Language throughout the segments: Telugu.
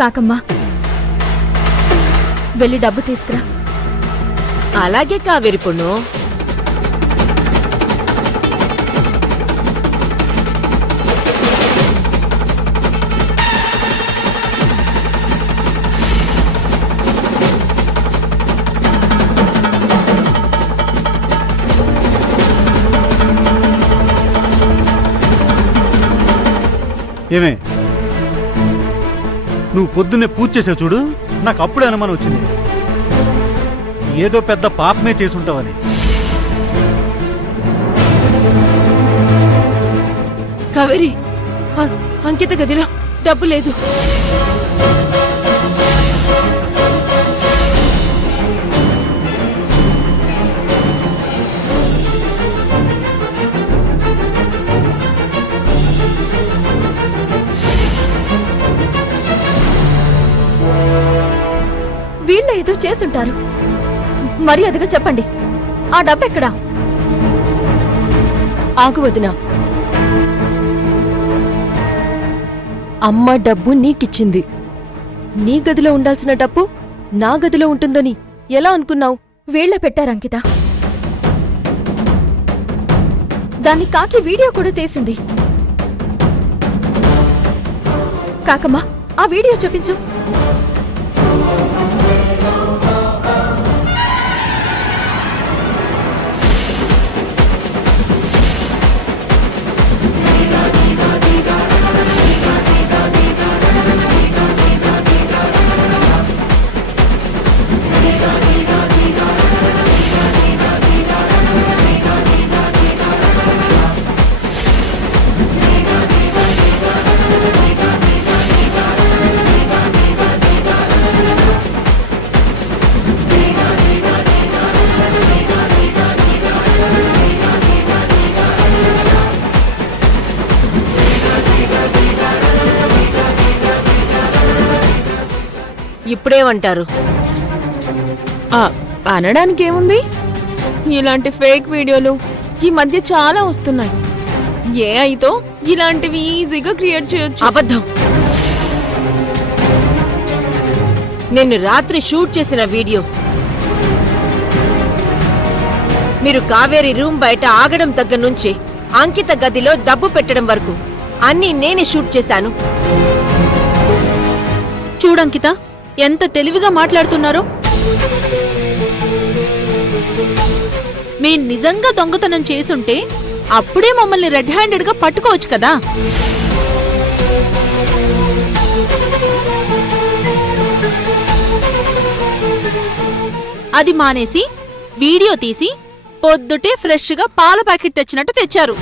కాకమ్మా, వెళ్ళి డబ్బు తీసుకురా. అలాగే కావేరి పొన్ను. ఏమే, నువ్వు పొద్దున్నే పూజ చేసావు చూడు, నాకు అప్పుడే అనుమానం వచ్చింది. ఏదో పెద్ద పాపమే చేసుంటావని. కావేరి, అంకిత గదిలో డబ్బు లేదు. వీళ్ళ ఏదో చేసుంటారు. మర్యాదగా చెప్పండి, ఆ డబ్బెక్కడా? ఆగు వదినా. అమ్మ డబ్బు నీకిచ్చింది. నీ గదిలో ఉండాల్సిన డబ్బు నా గదిలో ఉంటుందని ఎలా అనుకున్నావు? వీళ్ళే పెట్టారంకిత. దాన్ని కాకి వీడియో కూడా తీసింది. కాకమ్మా, ఆ వీడియో చూపించు. ఇప్పుడేమంటారు? అనడానికి ఏముంది? ఇలాంటి ఫేక్ వీడియోలు ఈ మధ్య చాలా వస్తున్నాయి. ఏఐతో ఇలాంటివి ఈజీగా క్రియేట్ చేయొచ్చు. అబద్ధం. నిన్ను రాత్రి షూట్ చేసిన వీడియో, మీరు కావేరి రూమ్ బయట ఆగడం దగ్గర నుంచి అంకిత గదిలో డబ్బు పెట్టడం వరకు అన్నీ నేనే షూట్ చేశాను. చూడంకిత, ఎంత తెలివిగా మాట్లాడుతున్నారో. మేం నిజంగా దొంగతనం చేసుంటే అప్పుడే మమ్మల్ని రెడ్ హ్యాండెడ్ గా పట్టుకోవచ్చు కదా. అది మానేసి వీడియో తీసి పొద్దుటే ఫ్రెష్ గా పాల ప్యాకెట్ తెచ్చినట్టు తెచ్చారు.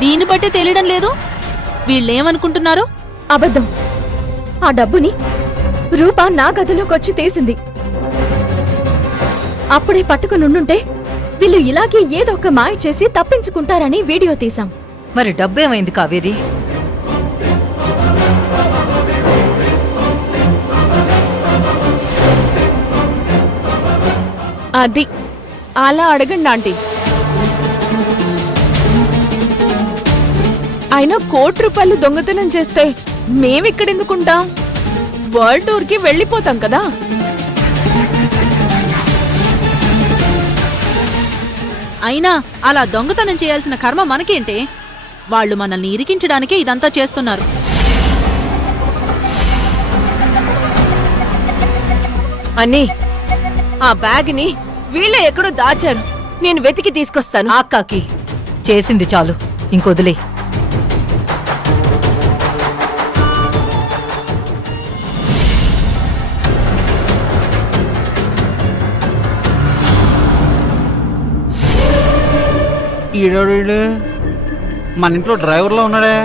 దీన్ని బట్టే తెలియడం లేదు వీళ్ళేమనుకుంటున్నారు. అబద్ధం. ఆ డబ్బుని రూప నా గదిలోకొచ్చి తీసింది. అప్పుడే పట్టుకునుండుంటే వీళ్ళు ఇలాగే ఏదో ఒక మాయ చేసి తప్పించుకుంటారని వీడియో తీశాం. మరి డబ్బేమైంది కావేరి? అది అలా అడగండి ఆంటీ. అయినా ₹1,00,00,000 దొంగతనం చేస్తే మేమిక్కడెందుకుంటాం? వరల్డ్ టూర్కి వెళ్ళిపోతాం కదా. అయినా అలా దొంగతనం చేయాల్సిన కర్మ మనకేంటే? వాళ్ళు మనల్ని ఇరికించడానికే ఇదంతా చేస్తున్నారు. అన్నీ, ఆ బ్యాగ్ని వీళ్ళే ఎక్కడో దాచారు. నేను వెతికి తీసుకొస్తాను. ఆక్కాకి చేసింది చాలు, ఇంకొదిలే. ఈడోడు మన ఇంట్లో డ్రైవర్లో ఉన్నాడే.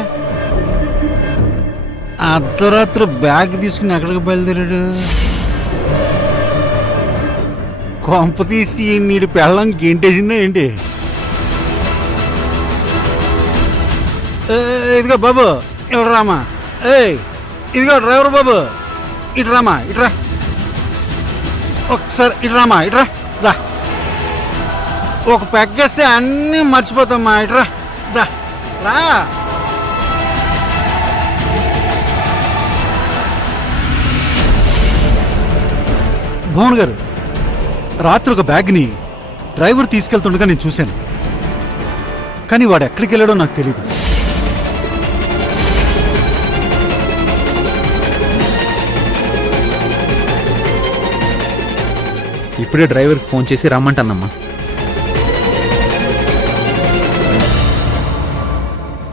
అర్ధరాత్రి బ్యాగ్ తీసుకుని ఎక్కడికి బయలుదేరాడు? కొంప తీసి నీడు పెళ్ళం గెంటేసిందా ఏంటి? ఇదిగో బాబు, ఇలా రామా. ఇదిగో డ్రైవర్ బాబు, ఇటు రామా, ఇట్రా. ఒకసారి ఇటు రామా, ఇట్రా. దా ఒక పెగ్గేస్తే అన్నీ మర్చిపోతాం మా ఇట్రా దా రా భువన్ గారు రాత్రి ఒక బ్యాగ్ని డ్రైవర్ తీసుకెళ్తుండగా నేను చూశాను, కానీ వాడు ఎక్కడికి వెళ్ళాడో నాకు తెలియదు. ఇప్పుడే డ్రైవర్కి ఫోన్ చేసి రమ్మంటానమ్మా.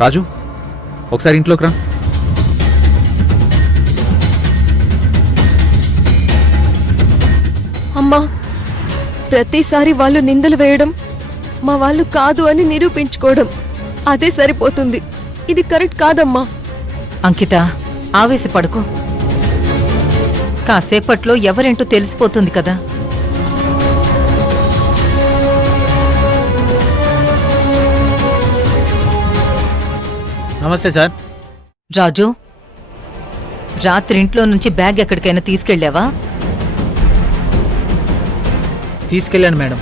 రాజు ఒకసారి ఇంట్లోకి రా. అమ్మా, ప్రతిసారి వాళ్ళు నిందలు వేయడం, మా వాళ్ళు కాదు అని నిరూపించుకోవడం, అదే సరిపోతుంది. ఇది కరెక్ట్ కాదమ్మా. అంకిత ఆవేశపడుకో. కాసేపట్లో ఎవరేంటో తెలిసిపోతుంది కదా. నమస్తే సార్. రాజు, రాత్రి ఇంట్లో నుంచి బ్యాగ్ ఎక్కడికైనా తీసుకెళ్ళావా? తీసుకెళ్ళాను మేడం.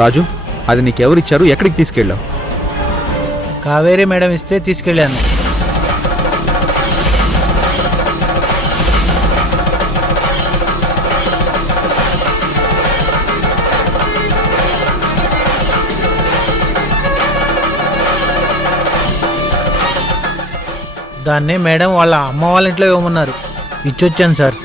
రాజు అది నీకెవరిచ్చారు, ఎక్కడికి తీసుకెళ్ళావు? కావేరి మేడం ఇస్తే తీసుకెళ్ళాను. దాన్నే మేడం వాళ్ళ అమ్మ వాళ్ళ ఇంట్లో ఇవ్వమన్నారు, ఇచ్చొచ్చాను సార్.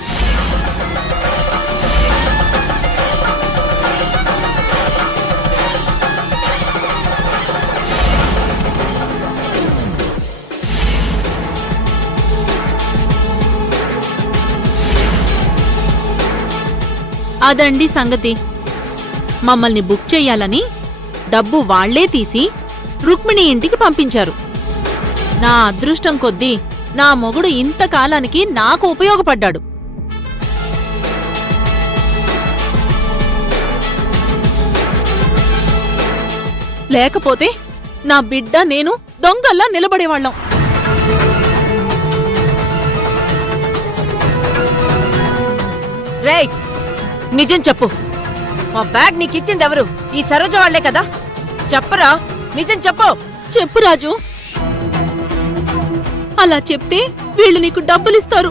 అదండి సంగతి. మమ్మల్ని బుక్ చెయ్యాలని డబ్బు వాళ్లే తీసి రుక్మిణి ఇంటికి పంపించారు. నా అదృష్టం కొద్దీ నా మొగుడు ఇంతకాలానికి నాకు ఉపయోగపడ్డాడు. లేకపోతే నా బిడ్డ నేను దొంగల్లా నిలబడేవాళ్ళం. రేయ్, నిజం చెప్పు. మా బ్యాగ్ నీకిచ్చింది ఎవరు? ఈ సరోజ వాళ్లే కదా? చెప్పరా, నిజం చెప్పు. చెప్పు రాజు. అలా చెప్తే వీళ్ళు నీకు డబ్బులిస్తారు.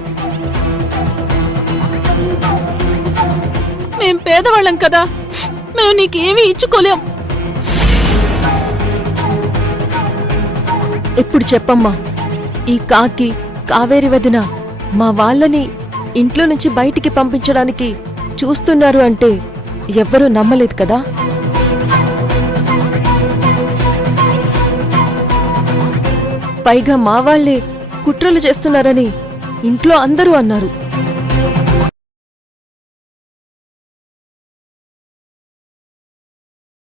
మేం పేదవాళ్ళం కదా, మేము నీకేమీ ఇచ్చుకోలేం. ఇప్పుడు చెప్పమ్మా, ఈ కాకి కావేరి వదిన మా వాళ్ళని ఇంట్లో నుంచి బయటికి పంపించడానికి చూస్తున్నారు అంటే ఎవ్వరూ నమ్మలేదు కదా. పైగా మా వాళ్లే కుట్రలు చేస్తున్నారని ఇంట్లో అందరూ అన్నారు.